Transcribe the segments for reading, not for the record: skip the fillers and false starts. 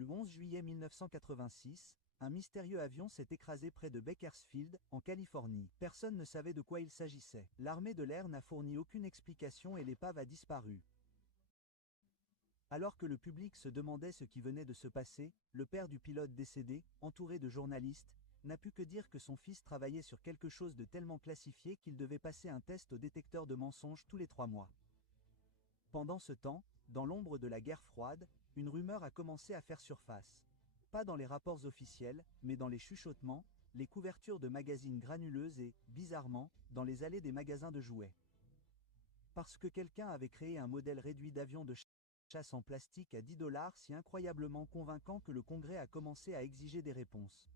Le 11 juillet 1986, un mystérieux avion s'est écrasé près de Bakersfield, en Californie. Personne ne savait de quoi il s'agissait. L'armée de l'air n'a fourni aucune explication et l'épave a disparu. Alors que le public se demandait ce qui venait de se passer, le père du pilote décédé, entouré de journalistes, n'a pu que dire que son fils travaillait sur quelque chose de tellement classifié qu'il devait passer un test au détecteur de mensonges tous les 3 mois. Pendant ce temps, dans l'ombre de la guerre froide, une rumeur a commencé à faire surface. Pas dans les rapports officiels, mais dans les chuchotements, les couvertures de magazines granuleuses et, bizarrement, dans les allées des magasins de jouets. Parce que quelqu'un avait créé un modèle réduit d'avion de chasse en plastique à $10 si incroyablement convaincant que le Congrès a commencé à exiger des réponses.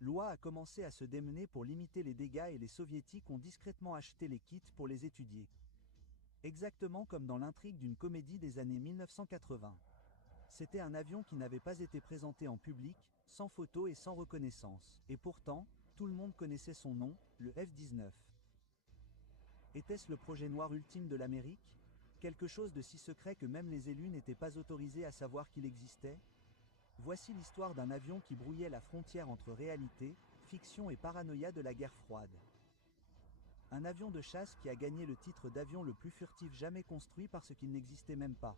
Loi a commencé à se démener pour limiter les dégâts et les soviétiques ont discrètement acheté les kits pour les étudier. Exactement comme dans l'intrigue d'une comédie des années 1980. C'était un avion qui n'avait pas été présenté en public, sans photo et sans reconnaissance. Et pourtant, tout le monde connaissait son nom, le F-19. Était-ce le projet noir ultime de l'Amérique? Quelque chose de si secret que même les élus n'étaient pas autorisés à savoir qu'il existait? Voici l'histoire d'un avion qui brouillait la frontière entre réalité, fiction et paranoïa de la guerre froide. Un avion de chasse qui a gagné le titre d'avion le plus furtif jamais construit parce qu'il n'existait même pas.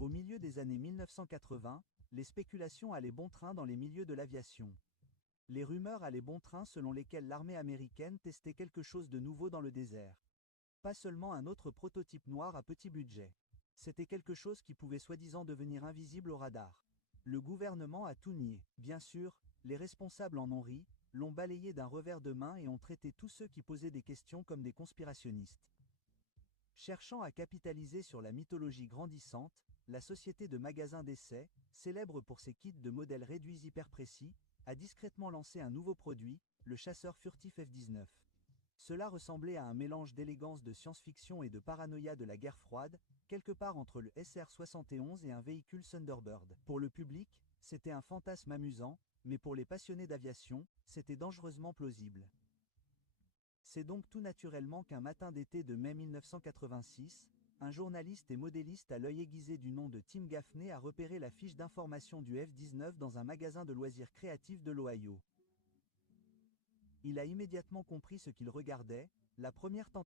Au milieu des années 1980, les spéculations allaient bon train dans les milieux de l'aviation. Les rumeurs allaient bon train selon lesquelles l'armée américaine testait quelque chose de nouveau dans le désert. Pas seulement un autre prototype noir à petit budget. C'était quelque chose qui pouvait soi-disant devenir invisible au radar. Le gouvernement a tout nié. Bien sûr, les responsables en ont ri, l'ont balayé d'un revers de main et ont traité tous ceux qui posaient des questions comme des conspirationnistes. Cherchant à capitaliser sur la mythologie grandissante, la société de magasins d'essais, célèbre pour ses kits de modèles réduits hyper précis, a discrètement lancé un nouveau produit, le chasseur furtif F-19. Cela ressemblait à un mélange d'élégance de science-fiction et de paranoïa de la guerre froide, quelque part entre le SR-71 et un véhicule Thunderbird. Pour le public, c'était un fantasme amusant, mais pour les passionnés d'aviation, c'était dangereusement plausible. C'est donc tout naturellement qu'un matin d'été de mai 1986, un journaliste et modéliste à l'œil aiguisé du nom de Tim Gaffney a repéré la fiche d'information du F-19 dans un magasin de loisirs créatifs de l'Ohio. Il a immédiatement compris ce qu'il regardait, la première tentative